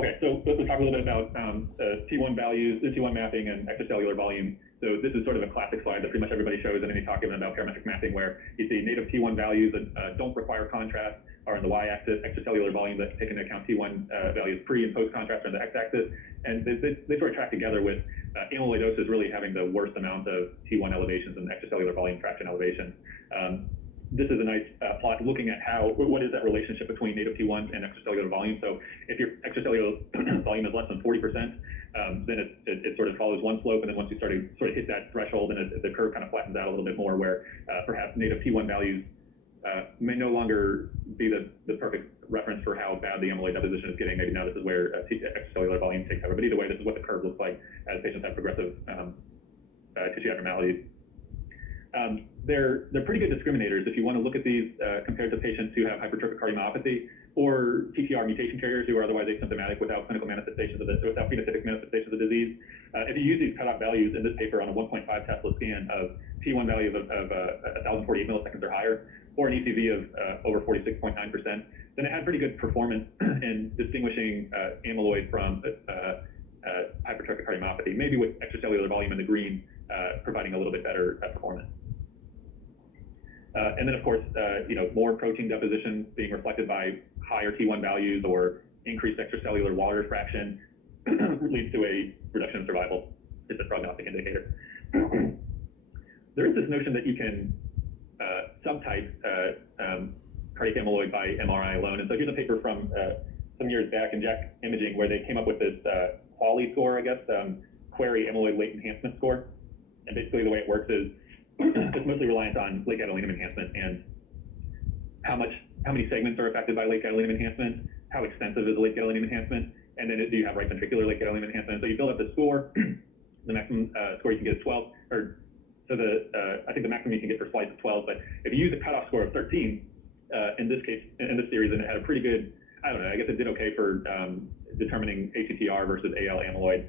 Okay, so let's talk a little bit about T1 values, the T1 mapping, and extracellular volume. So this is sort of a classic slide that pretty much everybody shows in any talk given about parametric mapping, where you see native T1 values that don't require contrast are on the y-axis, extracellular volume that take into account T1 values pre and post contrast are on the x-axis, and they sort of track together with amyloidosis really having the worst amount of T1 elevations and extracellular volume fraction elevations. This is a nice plot looking at what is that relationship between native T1 and extracellular volume. So if your extracellular volume is less than 40%, then it sort of follows one slope, and then once you sort of hit that threshold, and the curve kind of flattens out a little bit more, where perhaps native T1 values may no longer be the perfect reference for how bad the amyloid deposition is getting. Maybe now this is where extracellular volume takes over. But either way, this is what the curve looks like as patients have progressive tissue abnormalities. They're pretty good discriminators if you want to look at these compared to patients who have hypertrophic cardiomyopathy or TTR mutation carriers who are otherwise asymptomatic without clinical manifestations without phenotypic manifestations of the disease. If you use these cutoff values in this paper on a 1.5 Tesla scan of T1 value of 1,048 milliseconds or higher, or an ECV of over 46.9%, then it had pretty good performance in distinguishing amyloid from hypertrophic cardiomyopathy, maybe with extracellular volume in the green providing a little bit better performance. And then, of course, more protein deposition being reflected by higher T1 values or increased extracellular water fraction leads to a reduction in survival. It's a prognostic indicator. There is this notion that you can subtype cardiac amyloid by MRI alone. And so here's a paper from some years back in JACC Imaging where they came up with this QALY score, I guess, Query Amyloid Late Enhancement Score. And basically the way it works is it's mostly reliant on late gadolinium enhancement and how many segments are affected by late gadolinium enhancement, how extensive is the late gadolinium enhancement, and then do you have right ventricular late gadolinium enhancement. So you build up the score. The maximum score you can get is 12, I think the maximum you can get for slice is 12, but if you use a cutoff score of 13, in this case, in this series, and it had a pretty good, I don't know, I guess it did okay for determining ATTR versus AL amyloid.